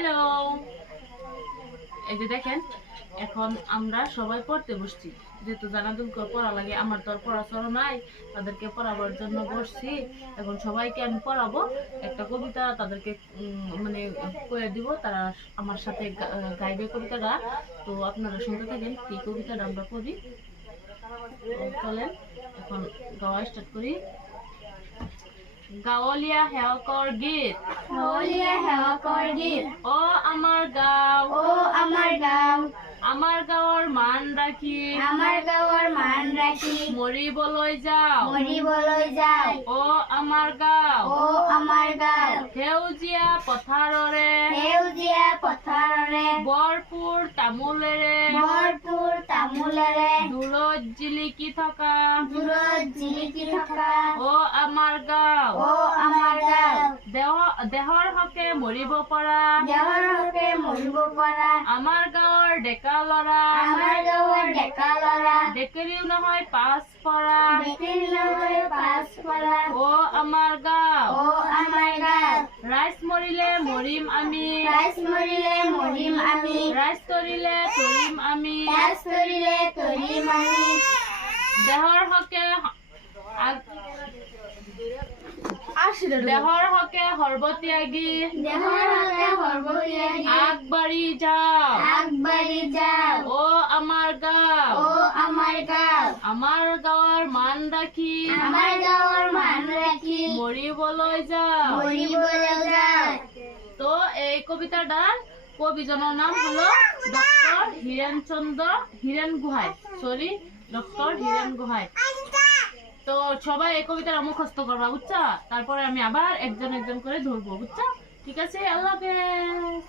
হ্যালো, এই যে দেখেন এখন আমরা সবাই পড়তে বসছি। যেহেতু জানাতুল পড়া লাগে, আমার তো আর পড়াশোনা নাই, তাদেরকে পড়াবার জন্য বসছি। এখন সবাইকে আমি পড়াবো, একটা কবিতা তাদেরকে মানে কয়ে দিব, তারা আমার সাথে গাইবে কবিতাটা। তো আপনারা শুনতে থাকেন কি কবিতাটা আমরা পড়ি। চলেন এখন গাওয়া স্টার্ট করি। গাঁৱলীয়া সেৱকৰ গীত, গাঁৱলীয়া সেৱকৰ গীত। অ আমাৰ গাঁও, অ আমাৰ গাঁও, আমাৰ গাঁৱৰ মান ৰাখি, আমাৰ গাঁৱৰ মান ৰাখি মৰিবলৈ যাওঁ, মৰিবলৈ যাওঁ। অ আমাৰ গাঁও, অ আমাৰ গাঁও, সেউজীয়া পথাৰৰে, সেউজীয়া পথাৰৰে ভৰপূৰ তামোলেৰে, ভৰপূৰ তামোলেৰে দূৰত জিলিকি থকা, দূৰত জিলিকি থকা। অ আমাৰ গাঁও, অ আমাৰ গাঁও, দেহৰ হকে মৰিব পৰা, দেহৰ হকে মৰিব পৰা। আমাৰ গাঁৱৰ ডেকা ল'ৰা, আমাৰ গাঁৱৰ ডেকা ল'ৰা ডেকেৰিও নহয় পাছ পৰা, বেটেৰী নহয় পাছ পৰা। অ আমাৰ গাঁও, অ আমাৰ গাঁও, ৰাইজ মৰিলে মৰিম আমি, ৰাইজ মৰিলে মৰিম আমি, ৰাইজ তৰিলে তৰিম আমি, ৰাইজ তৰিলে তৰিম আমি। দেহৰ হকে দেহৰ হকে সৰ্বত্যাগী, দেহৰ হকে সৰ্বত্যাগী আগবাঢ়ি যাওঁ, আগবাঢ়ি যাওঁ। অ আমাৰ গাঁও, অ আমাৰ গাঁও, আমাৰ গাঁৱৰ মান ৰাখি, আমাৰ গাঁৱৰ মান ৰাখি মৰিবলৈ যাওঁ। মৰিবলৈ যাওঁ। তো এই কবিতাটার কবিজনের নাম হলো ডক্টর হীরেন গুহাই, ডক্টর হীরেন গুহাই। তো সবাই এই কবিতাটা মুখস্থ করবা, বুঝছো? তারপরে আমি আবার একজন একজন করে ধরবো, বুঝছো? ঠিক আছে, আল্লাহ হাফেজ।